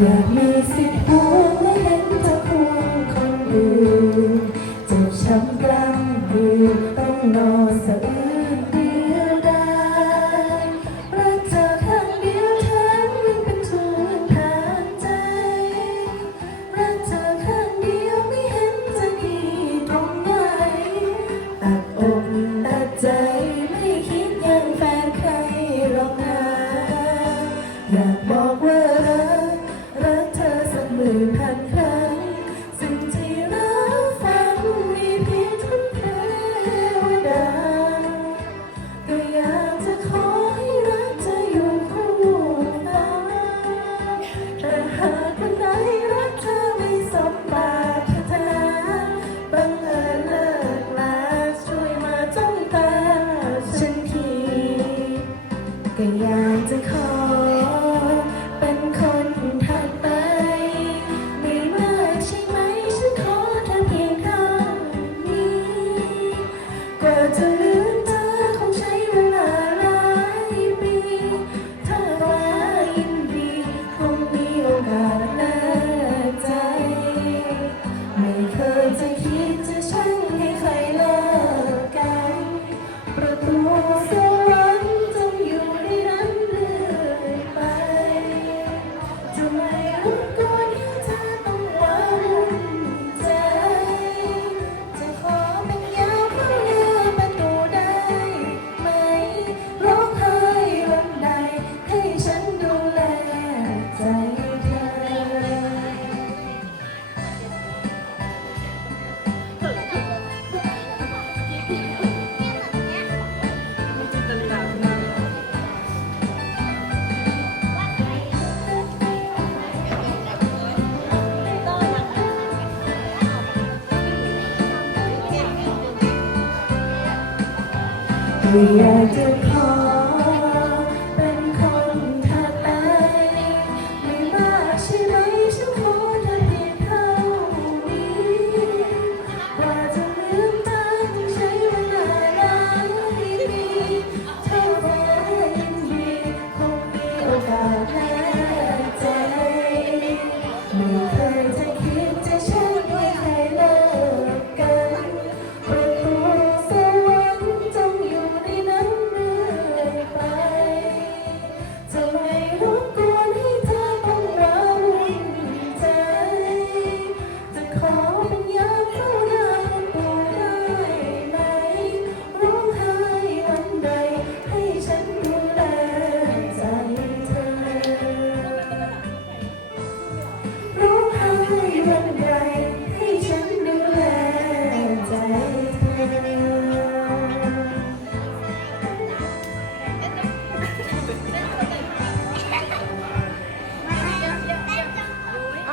อยากมีสิทธิ์พองและเห็นจะพูวงคนอื่นเจ็บช้ำกลางดือต้องนอนสะอื้น ผ่านคสิ่งที่รัฝันมีเพีท่าเทวดาก็อยากจะขอให้รักจะอยู่คู่ดวงแต่ 最爱的。